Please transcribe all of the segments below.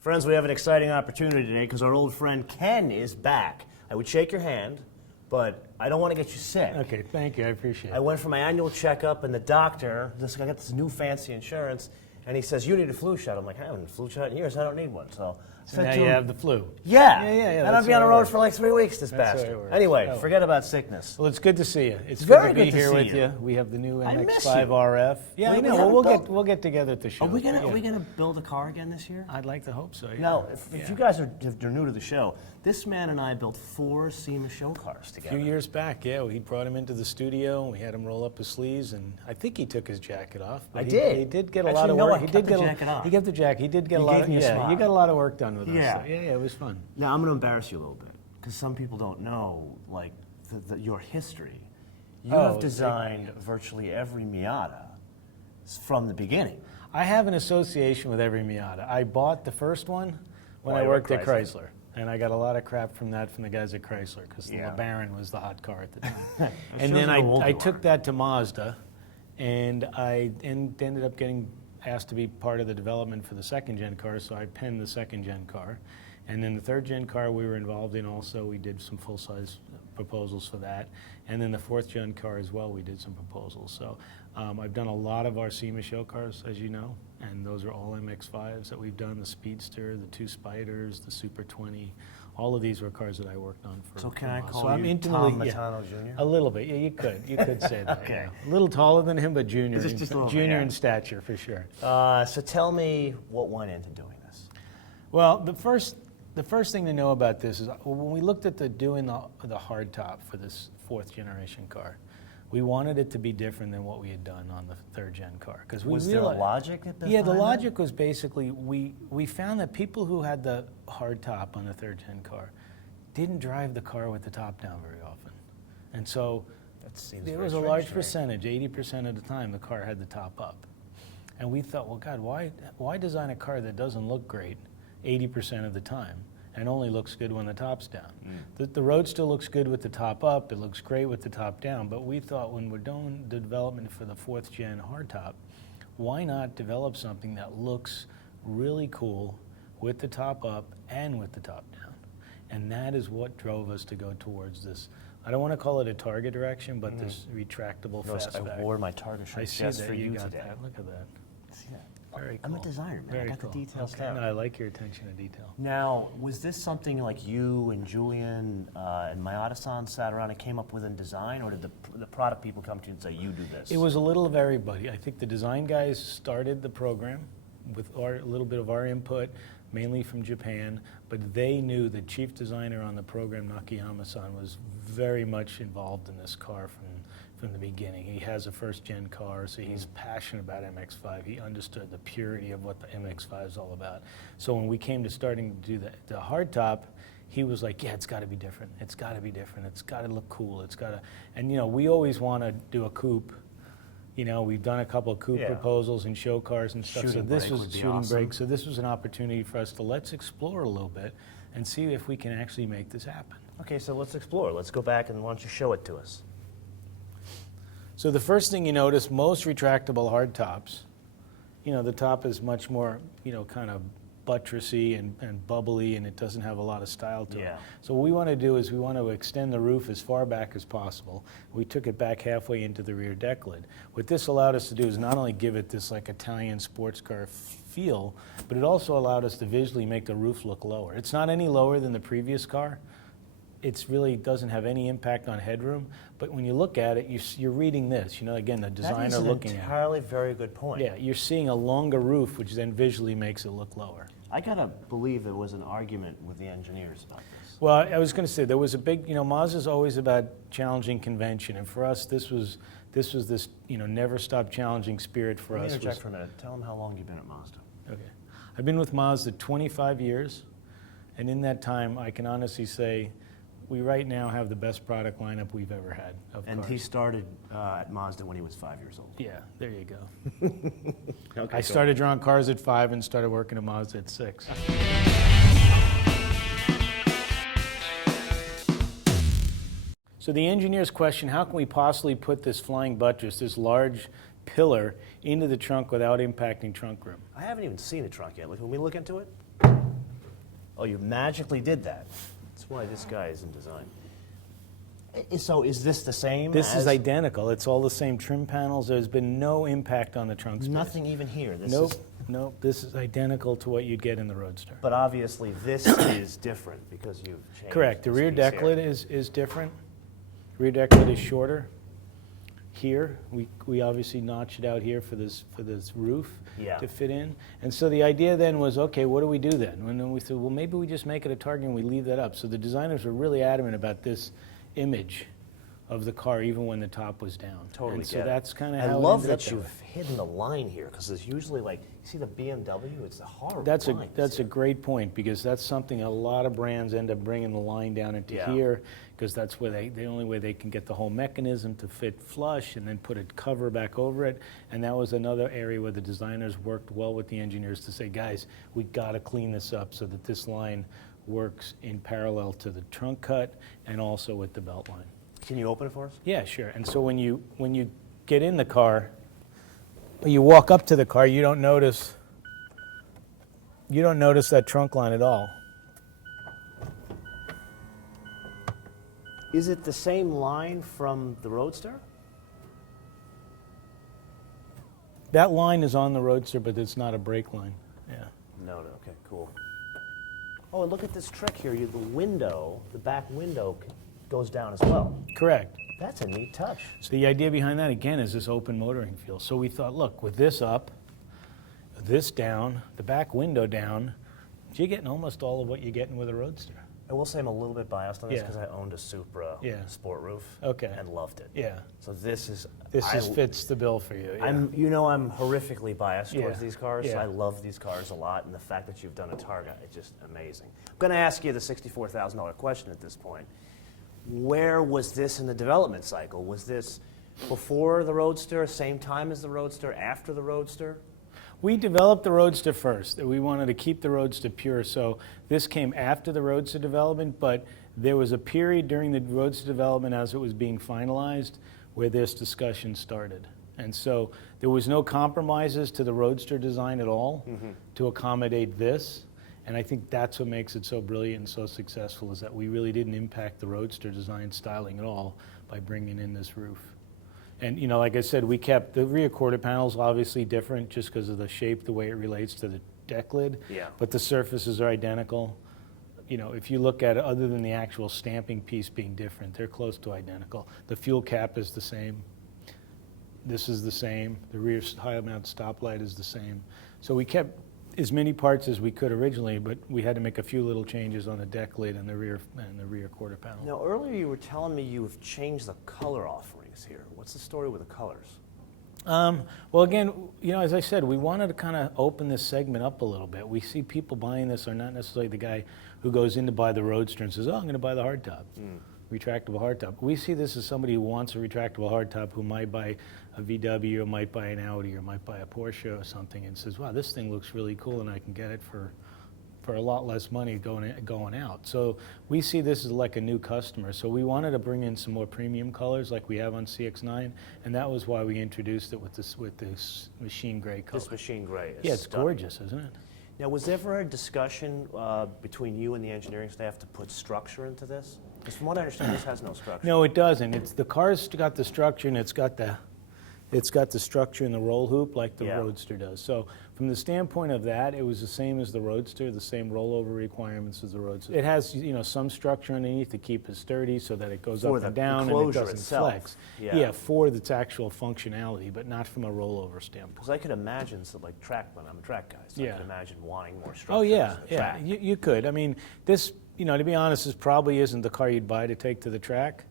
Friends, we have an exciting opportunity today because our old friend Ken is back. I would shake your hand, but I don't want to get you sick. Okay, thank you. I appreciate it. I went for my annual checkup, and the doctor, I got this new fancy insurance, and he says, you need a flu shot. I'm like, I haven't had a flu shot in years. I don't need one. So now you have the flu. Yeah. Yeah. And I'll be on the road for like 3 weeks this bastard. Anyway, forget about sickness. Well, it's good to see you. It's very good to be good to here see with you. you. We have the new I miss MX-5 you. RF. Yeah, I know. Well, we'll get together at the show. Are we gonna build a car again this year? I'd like to hope so. Yeah. Now, if you guys are new to the show, this man and I built 4 SEMA show cars A together. few years back, yeah, we brought him into the studio, and we had him roll up his sleeves, and I think he took his jacket off. But did. He did get a Actually, lot of no, work. I He kept did the get jacket on. He kept the jacket. He did get He a lot gave of me a smile. You got a lot of work done with Yeah. us. So, yeah, it was fun. Now, I'm going to embarrass you a little bit, because some people don't know, like, your history. You have designed virtually every Miata from the beginning. I have an association with every Miata. I bought the first one when I worked at Chrysler. And I got a lot of crap from that from the guys at Chrysler, because the LeBaron was the hot car at the time. And then I took that to Mazda, and I ended up getting asked to be part of the development for the second-gen car, so I penned the second-gen car. And then the third-gen car we were involved in also, we did some full-size proposals for that. And then the fourth-gen car as well, we did some proposals. So I've done a lot of our SEMA show cars, as you know, and those are all MX-5s that we've done, the Speedster, the 2 Spiders, the Super 20. All of these were cars that I worked on for. So can I call I'm you intimately, Tom Matano Jr.? A little bit, yeah, you could. You could say that. Okay. Yeah. A little taller than him, but junior, Just a little bit, junior yeah. in stature, for sure. So tell me what went into doing this. Well, the first thing to know about this is when we looked at doing the hardtop for this 4th generation car, we wanted it to be different than what we had done on the 3rd gen car. Was there a logic at this? Yeah, the logic was basically we found that people who had the hardtop on the 3rd gen car didn't drive the car with the top down very often, and so there was a large percentage, 80% of the time, the car had the top up, and we thought, well, God, why design a car that doesn't look great 80% of the time and only looks good when the top's down? The Roadster looks good with the top up, it looks great with the top down, but we thought when we're doing the development for the 4th gen hardtop, why not develop something that looks really cool with the top up and with the top down? And that is what drove us to go towards this. I don't want to call it a Target direction, but this retractable fastback. I wore my Target shirt just for you today. Look at that. See that? Very cool. I'm a designer, man. Very I got cool. the details down. No, I like your attention to detail. Now, was this something like you and Julian and Miata-san sat around and came up with in design, or did the product people come to you and say, you do this? It was a little of everybody. I think the design guys started the program with a little bit of our input, mainly from Japan, but they knew the chief designer on the program, Nakayama-san, was very much involved in this car from the beginning. He has a 1st gen car, so he's passionate about MX-5. He understood the purity of what the MX-5 is all about. So when we came to starting to do the hardtop, he was like, yeah, it's got to be different. It's got to be different. It's got to look cool. It's got to, and you know, we always want to do a coupe. You know, we've done a couple of coupe proposals and show cars and stuff. So this was shooting brake. So this was an opportunity for us to let's explore a little bit and see if we can actually make this happen. Okay, so let's explore. Let's go back and why don't you show it to us? So the first thing you notice, most retractable hardtops, you know, the top is much more, you know, kind of buttressy and bubbly, and it doesn't have a lot of style to it. So what we want to do is we want to extend the roof as far back as possible. We took it back halfway into the rear deck lid. What this allowed us to do is not only give it this like Italian sports car feel, but it also allowed us to visually make the roof look lower. It's not any lower than the previous car. It really doesn't have any impact on headroom, but when you look at it, you're reading this. You know, again, the designer looking at it. That is an entirely very good point. Yeah, you're seeing a longer roof, which then visually makes it look lower. I gotta believe there was an argument with the engineers about this. Well, I was going to say there was a big, you know, Mazda's always about challenging convention, and for us, this was this, you know, never stop challenging spirit for us. Let me interject for a minute. Tell them how long you've been at Mazda. Okay, I've been with Mazda 25 years, and in that time, I can honestly say we right now have the best product lineup we've ever had of And cars. he started at Mazda when he was 5 years old. Yeah, there you go. Okay, I started drawing cars at 5 and started working at Mazda at 6. So the engineer's question, how can we possibly put this flying buttress, this large pillar, into the trunk without impacting trunk room? I haven't even seen the trunk yet. Can we look into it? Oh, you magically did that. That's why this guy is in design. So is this the same? This is identical. It's all the same trim panels. There's been no impact on the trunk space. Nothing even here. Nope. This is identical to what you'd get in the Roadster. But obviously this is different because you've changed. Correct. The rear piece Decklid here. is different. Rear Decklid is shorter. Here, we obviously notched it out here for this roof to fit in. And so the idea then was, okay, what do we do then? And then we said, well, maybe we just make it a target and we leave that up. So the designers were really adamant about this image of the car even when the top was down. Totally. And so that's kind of how I it love ended up that you've hidden the line here because there's usually like, you see the BMW, it's a horrible line. That's a great point because that's something a lot of brands end up bringing the line down into here because that's where the only way they can get the whole mechanism to fit flush and then put a cover back over it. And that was another area where the designers worked well with the engineers to say, guys, we got to clean this up so that this line works in parallel to the trunk cut and also with the belt line. Can you open it for us? Yeah, sure. And so when you get in the car, when you walk up to the car, you don't notice that trunk line at all. Is it the same line from the Roadster? That line is on the Roadster, but it's not a brake line. Yeah. No. Okay, cool. Oh, and look at this trick here. The window, the back window goes down as well. Correct. That's a neat touch. So the idea behind that, again, is this open motoring feel. So we thought, look, with this up, this down, the back window down, you're getting almost all of what you're getting with a Roadster. I will say I'm a little bit biased on this because I owned a Supra sport roof and loved it. Yeah. So this fits the bill for you. Yeah. I'm horrifically biased towards these cars. Yeah. I love these cars a lot, and the fact that you've done a Targa, it's just amazing. I'm going to ask you the $64,000 question at this point. Where was this in the development cycle? Was this before the Roadster, same time as the Roadster, after the Roadster? We developed the Roadster first. We wanted to keep the Roadster pure, so this came after the Roadster development, but there was a period during the Roadster development as it was being finalized where this discussion started. And so there was no compromises to the Roadster design at all to accommodate this. And I think that's what makes it so brilliant and so successful is that we really didn't impact the Roadster design styling at all by bringing in this roof. And, you know, like I said, we kept the rear quarter panels obviously different just because of the shape, the way it relates to the deck lid. Yeah. But the surfaces are identical. You know, if you look at it, other than the actual stamping piece being different, they're close to identical. The fuel cap is the same. This is the same. The rear high mount stoplight is the same. So we kept as many parts as we could originally, but we had to make a few little changes on the deck lid and the rear quarter panel. Now, earlier you were telling me you've changed the color offerings here. What's the story with the colors? Well, again, you know, as I said, we wanted to kind of open this segment up a little bit. We see people buying this are not necessarily the guy who goes in to buy the Roadster and says, oh, I'm going to buy the hardtop, retractable hardtop. We see this as somebody who wants a retractable hardtop who might buy a VW or might buy an Audi or might buy a Porsche or something and says, wow, this thing looks really cool and I can get it for a lot less money going out. So we see this as like a new customer. So we wanted to bring in some more premium colors like we have on CX-9, and that was why we introduced it with this machine gray color. This machine gray is it's stunning. gorgeous, isn't it? Now, was there ever a discussion between you and the engineering staff to put structure into this? Because from what I understand, this has no structure. No, it doesn't. The car's got the structure, and it's got the structure in the roll hoop like the Roadster does. So from the standpoint of that, it was the same as the Roadster, the same rollover requirements as the Roadster. It has, you know, some structure underneath to keep it sturdy so that it goes up and down and it doesn't flex. Yeah, for its actual functionality, but not from a rollover standpoint. Because I could imagine, so like track, when I'm a track guy, so I could imagine wanting more structure. Oh yeah, the track. You could. I mean, this, you know, to be honest, this probably isn't the car you'd buy to take to the track.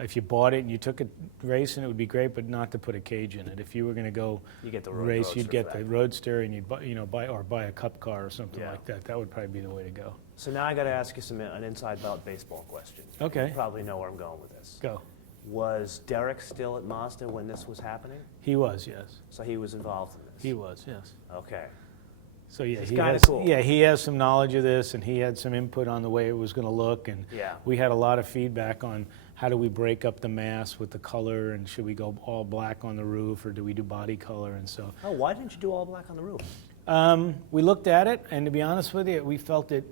If you bought it and you took it racing, it would be great, but not to put a cage in it. If you were going to go race, you'd get the Roadster and you'd buy a cup car or something like that. That would probably be the way to go. So now I got to ask you an inside baseball question. Okay. You probably know where I'm going with this. Go. Was Derek still at Mazda when this was happening? He was, yes. So he was involved in this? He was, yes. Okay. So yeah, it's kind of cool. Yeah, he has some knowledge of this, and he had some input on the way it was going to look, and we had a lot of feedback on how do we break up the mass with the color, and should we go all black on the roof, or do we do body color, and so. Oh, why didn't you do all black on the roof? We looked at it, and to be honest with you, we felt it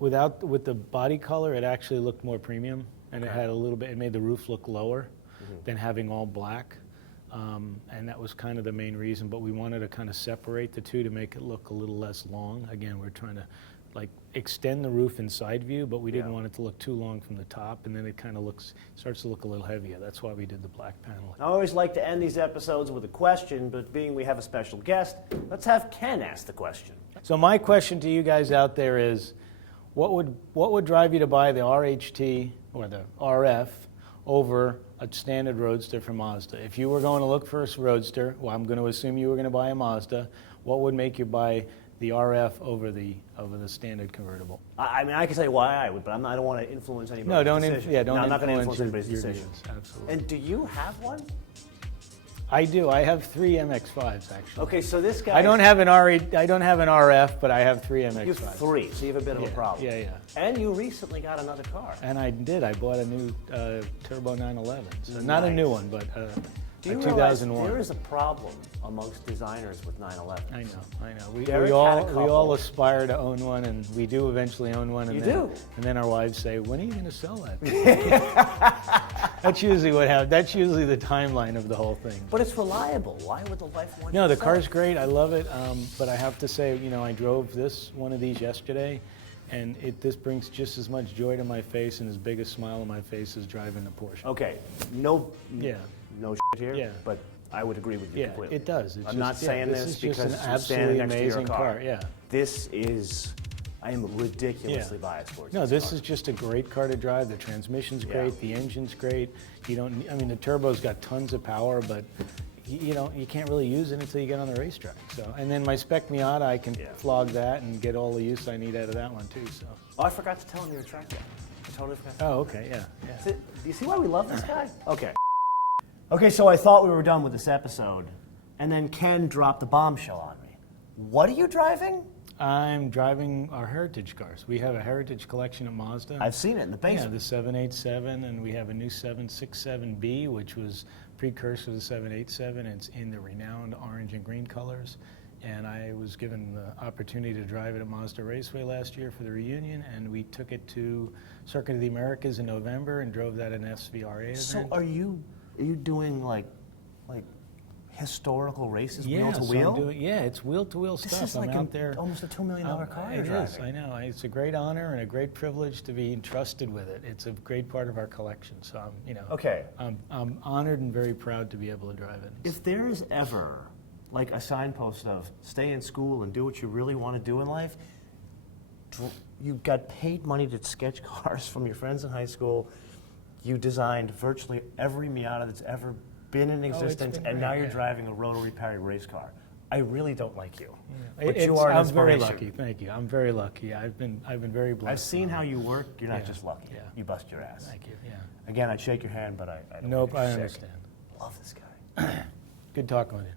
with the body color, it actually looked more premium, and it had a little bit. It made the roof look lower than having all black, and that was kind of the main reason. But we wanted to kind of separate the two to make it look a little less long. Again, we're trying to like extend the roof in side view, but we didn't want it to look too long from the top, and then it kind of starts to look a little heavier. That's why we did the black paneling. I always like to end these episodes with a question, but being we have a special guest, let's have Ken ask the question. So my question to you guys out there is, what would drive you to buy the RHT or the RF over a standard Roadster from Mazda? If you were going to look for a Roadster, well, I'm going to assume you were going to buy a Mazda. What would make you buy the RF over the standard convertible? I mean, I can say why I would, but I don't want to influence anybody's decision. Don't I'm influence not going to influence anybody's your decision. views. Absolutely. And do you have one? I do. I have 3 MX-5s actually. Okay, so this guy. I don't have an RF, but I have 3 MX-5s. You have 3, so you have a bit of a problem. Yeah. And you recently got another car. And I did. I bought a new Turbo 911. So not a new one, but Do you a realize 2001. there is a problem amongst designers with 911? I know. We Derek had all a couple. we all aspire to own one, and we do eventually own one. And You then, do? And then our wives say, "When are you going to sell that?" That's usually what happens. That's usually the timeline of the whole thing. But it's reliable. Why would the wife want you No, to the sell car's it? great. I love it. But I have to say, I drove one of these yesterday, and this brings just as much joy to my face and as big a smile on my face as driving the Porsche. Okay, no Yeah. shit here, Yeah. but I would agree with you Yeah, completely. it does. I'm not saying this this is just because an you're standing absolutely next to your amazing car. Yeah. This is, I am ridiculously biased towards No, this this car. is just a great car to drive. The transmission's Yeah. great. The engine's great. The turbo's got tons of power, but you can't really use it until you get on the racetrack. So, and then my spec Miata, I can flog that and get all the use I need out of that one too. So. Oh, I forgot to tell him you're a track guy. I totally forgot to Oh, okay, yeah. Do you see why we love this guy? Okay. Okay, so I thought we were done with this episode, and then Ken dropped the bombshell on me. What are you driving? I'm driving our heritage cars. We have a heritage collection at Mazda. I've seen it in the Yeah, basement. the 787, and we have a new 767B, which was precursor to the 787. It's in the renowned orange and green colors. And I was given the opportunity to drive it at Mazda Raceway last year for the reunion, and we took it to Circuit of the Americas in November and drove that in an SVRA event. So are you doing like historical races, Yeah, wheel to so wheel? it's wheel to wheel stuff. This is I'm like out there. almost a $2 million car It you're driving. is, I know. It's a great honor and a great privilege to be entrusted with it. It's a great part of our collection. So Okay. I'm honored and very proud to be able to drive it. If there is ever like a signpost of stay in school and do what you really want to do in life, you got paid money to sketch cars from your friends in high school. You designed virtually every Miata that's ever been in existence, been and great, now you're yeah. driving a rotary powered race car. I really don't like you, Yeah. but you are an I'm very inspiration. lucky. Thank you. I'm very lucky. I've been very blessed. I've seen how you work. You're not Yeah. just lucky. Yeah. You bust your ass. Thank you. Yeah. Again, I'd shake your hand, but I don't Nope. want I to be sick. understand. Love this guy. Good talking with you.